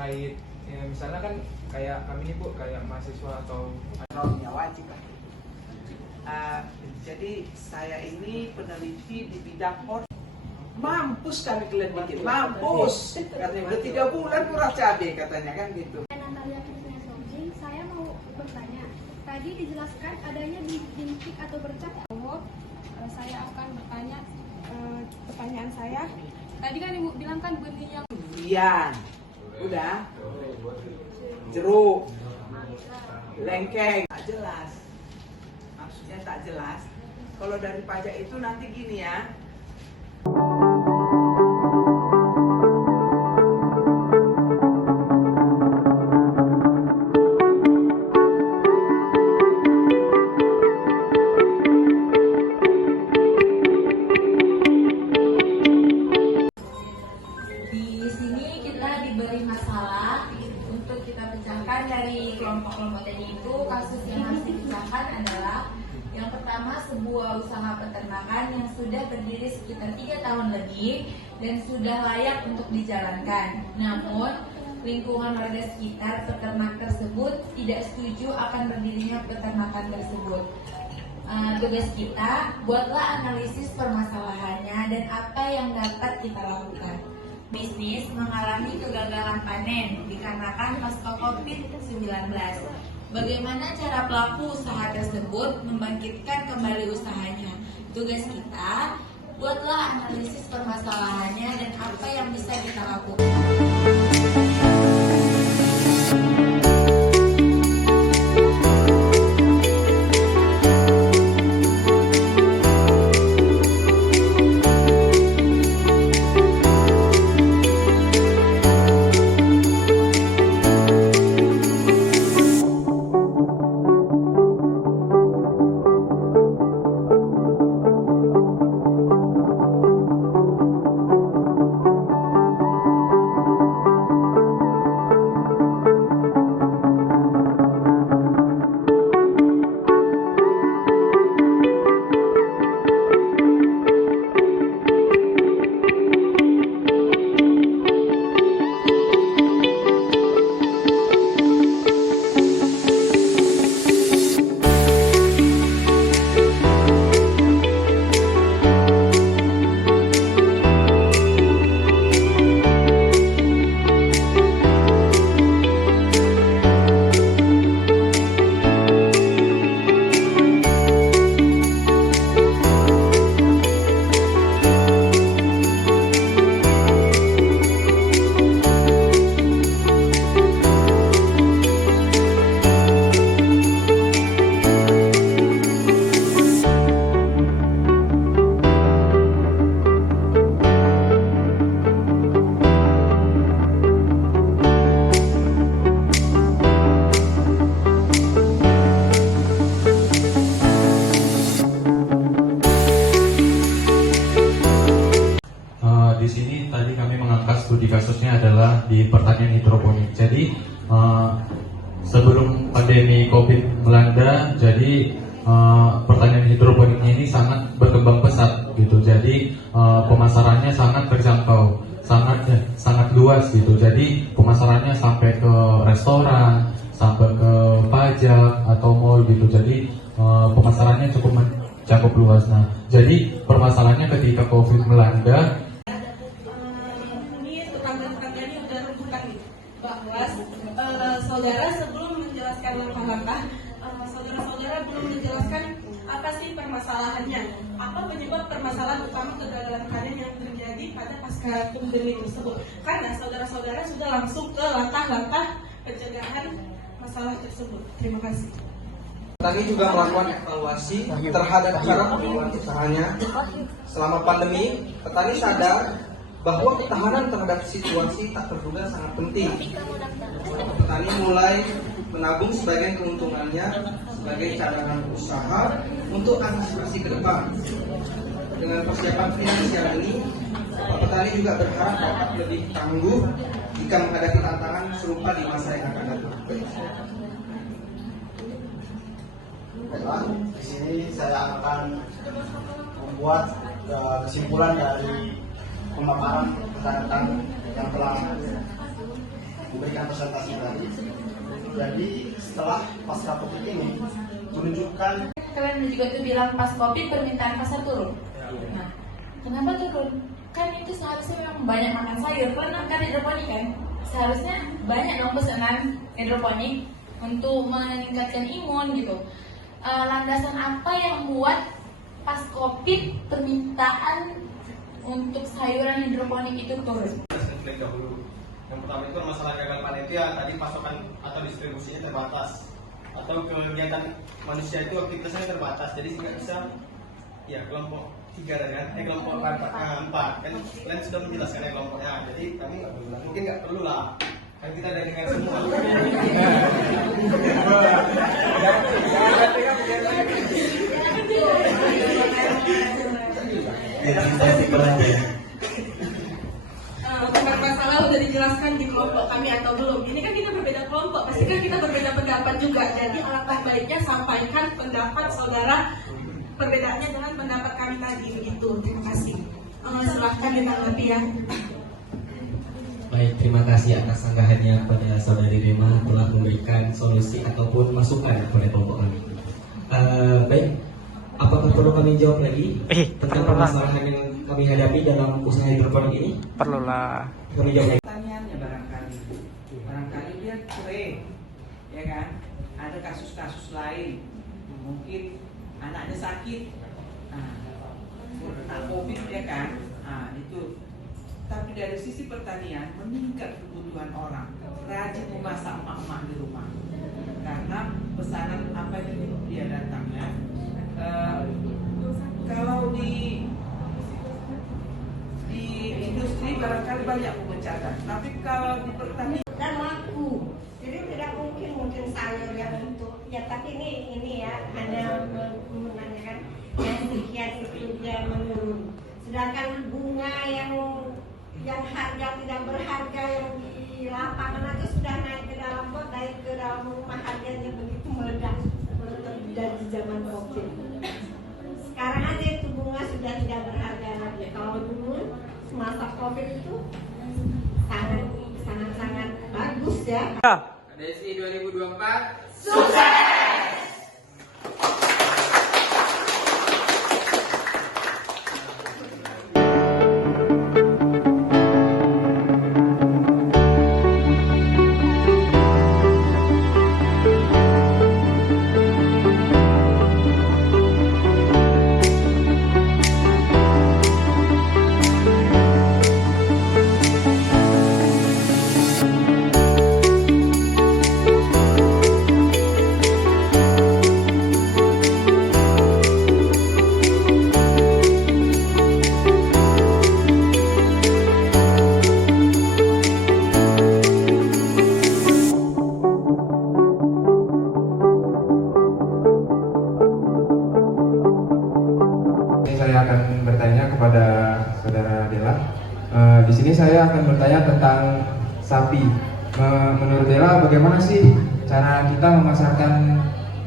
terkait ya, misalnya kan kayak kami nih Bu, kayak mahasiswa atau wajib. Jadi saya ini peneliti di bidang mampus kami kalian bikin, mampus. Katanya udah 3 bulan murah cabai katanya kan gitu. Saya mau bertanya, tadi dijelaskan adanya bintik atau bercak. Saya akan bertanya pertanyaan saya. Tadi kan Ibu bilang kan benih yang Durian, udah, jeruk, lengkeng, tak jelas. Maksudnya tak jelas. Kalau dari pajak itu nanti gini ya. Di sini kita diberi masalah untuk kita pecahkan dari kelompok-kelompok tadi itu. Kasus yang harus dipecahkan adalah yang pertama, sebuah usaha peternakan yang sudah berdiri sekitar 3 tahun lebih dan sudah layak untuk dijalankan. Namun, lingkungan warga sekitar peternak tersebut tidak setuju akan berdirinya peternakan tersebut. Tugas kita, buatlah analisis permasalahannya dan apa yang dapat kita lakukan. Bisnis mengalami kegagalan panen dikarenakan pasca COVID-19. Bagaimana cara pelaku usaha tersebut membangkitkan kembali usahanya? Tugas kita, buatlah analisis permasalahannya dan apa yang bisa kita lakukan. Di sini tadi kami mengangkat studi kasusnya adalah di pertanian hidroponik. Jadi sebelum pandemi COVID melanda, jadi pertanian hidroponik ini sangat berkembang pesat gitu. Jadi pemasarannya sangat terjangkau, sangat luas gitu. Jadi pemasarannya sampai ke restoran, sampai ke pajak atau mall gitu. Jadi pemasarannya cukup mencakup luas. Nah, jadi permasalahannya ketika COVID melanda, saudara sebelum menjelaskan langkah-langkah, saudara-saudara belum menjelaskan apa sih permasalahannya, apa penyebab permasalahan utama kegagalan panen yang terjadi pada pasca pandemi tersebut. Karena saudara-saudara sudah langsung ke langkah-langkah pencegahan masalah tersebut. Terima kasih. Petani juga melakukan evaluasi terhadap cara pengelolaan usahanya. Selama pandemi, petani sadar bahwa ketahanan terhadap situasi tak terduga sangat penting. Petani mulai menabung sebagian keuntungannya sebagai cadangan usaha untuk antisipasi ke depan. Dengan persiapan finansial ini, Bapak petani juga berharap dapat lebih tangguh jika menghadapi tantangan serupa di masa yang akan datang. Baiklah, di sini saya akan membuat kesimpulan dari pemaparan rekan-rekan yang telah memberikan presentasi tadi. Jadi setelah pasca COVID ini menunjukkan Kalian juga tuh bilang pas COVID permintaan pasar turun. Nah, kenapa turun? Kan itu seharusnya memang banyak makan sayur, karena kan hidroponik kan. Seharusnya banyak dong pesanan hidroponik untuk meningkatkan imun gitu. Landasan apa yang membuat pas COVID permintaan untuk sayuran hidroponik itu turun? Yang pertama itu masalah gagal panen itu ya tadi pasokan atau distribusinya terbatas, atau kegiatan manusia itu aktivitasnya terbatas, jadi nggak bisa ya kelompok 3 kan, kelompok 4 kan kalian sudah menjelaskan ya kelompoknya, jadi kami mungkin nggak perlu lah, kan kita udah dengar semua. Tentang masalah udah dijelaskan di kelompok kami atau belum? Ini kan kita berbeda kelompok, pasti kan kita berbeda pendapat juga. Jadi alangkah baiknya sampaikan pendapat saudara, perbedaannya dengan pendapat kami tadi begitu. Terima kasih. Silahkan ditanggapi ya. Baik, terima kasih atas sanggahannya kepada saudari Rema telah memberikan solusi ataupun masukan kepada kelompok kami. Baik, apakah perlu kami jawab lagi tentang permasalahan yang kami hadapi dalam usaha hidroponik ini? Perlulah. Kami jawab lagi. Pertanyaannya barangkali dia cerai, ya kan? Ada kasus-kasus lain, mungkin anaknya sakit, kena COVID ya kan? Itu. Tapi dari sisi pertanian meningkat kebutuhan orang, rajin memasak emak-emak di rumah, karena pesanan apa itu dia datangnya. Kalau di industri barangkali banyak pemecatan, tapi kalau di pertanian dan laku, jadi tidak mungkin sayur yang untuk ya, tapi ini ya hanya menanyakan yang sekian itu dia menurun, sedangkan bunga yang harga tidak berharga yang di lapangan itu sudah naik ke dalam pot, naik ke dalam rumah, harganya begitu meledak dari zaman COVID. Sekarang aja itu bunga sudah tidak berharga lagi. Kalau dulu masa COVID itu sangat bagus ya. Desi 2024 saya akan bertanya kepada saudara Dela. Di sini saya akan bertanya tentang sapi. Menurut Dela, bagaimana sih cara kita memasarkan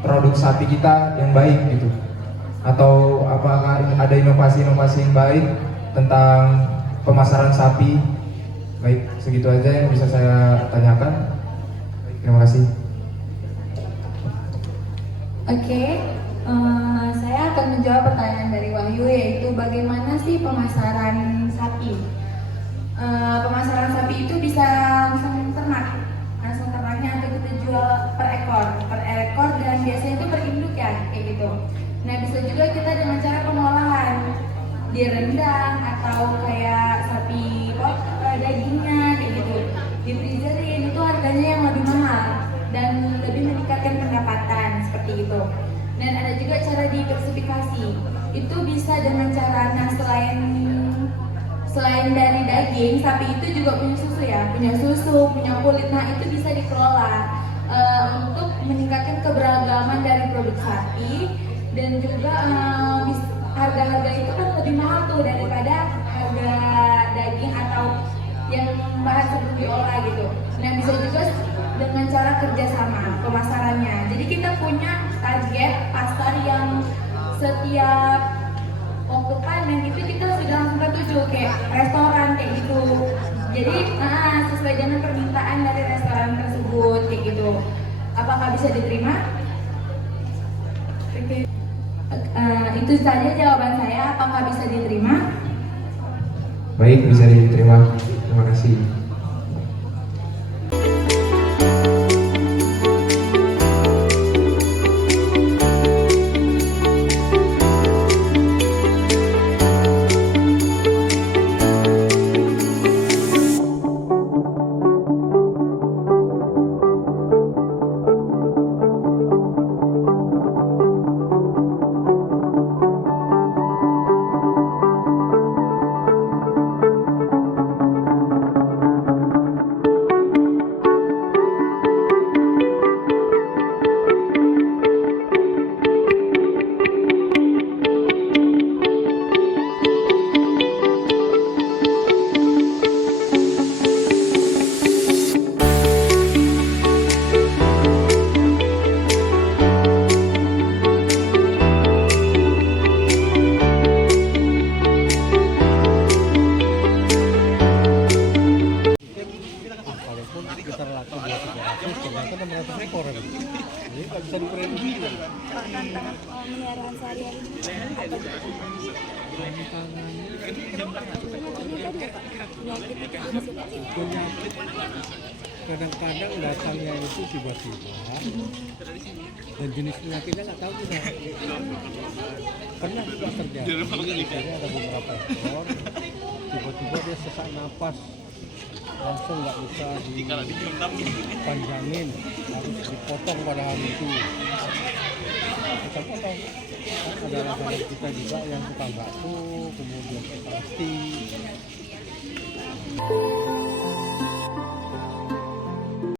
produk sapi kita yang baik gitu? Atau apakah ada inovasi-inovasi yang baik tentang pemasaran sapi? Baik, segitu aja yang bisa saya tanyakan. Terima kasih. Oke, saya akan menjawab pertanyaan dari Wahyu, yaitu bagaimana sih pemasaran sapi. Pemasaran sapi itu bisa langsung ternaknya atau kita jual per ekor dan biasanya itu per induk ya, kayak gitu. Nah, bisa juga kita dengan cara pengolahan direndam atau kayak sapi dagingnya kayak gitu, di freezerin, itu harganya yang lebih mahal dan lebih meningkatkan pendapatan seperti itu. Dan ada juga cara diversifikasi, itu bisa dengan cara, nah selain dari daging, sapi itu juga punya susu ya, punya kulit, nah itu bisa dikelola untuk meningkatkan keberagaman dari produk sapi. Dan juga harga-harga itu kan lebih mahal tuh daripada harga daging atau yang bahan sebelum diolah gitu. Nah, bisa juga dengan cara kerjasama pemasarannya. Jadi kita punya target pasar yang setiap waktu panen itu kita sudah langsung tertuju, kayak restoran kayak gitu. Jadi sesuai dengan permintaan dari restoran tersebut kayak gitu. Apakah bisa diterima? Itu saja jawaban saya. Apakah bisa diterima? Baik, bisa diterima. Terima kasih. Kita laku 200, sedangkan 600 ekor. Jadi nggak bisa diprediksi. Tantangan pemeliharaan sehari-hari Penyakit kadang-kadang datangnya itu tiba-tiba dan jenis penyakitnya nggak tahu juga. Pernah juga terjadi. Misalnya ada beberapa ekor tiba-tiba dia sesak napas, langsung nggak bisa dipanjangin, harus dipotong pada hari itu. Kita potong. Kan ada langganan kita juga yang tukang bakso, kemudian pasti.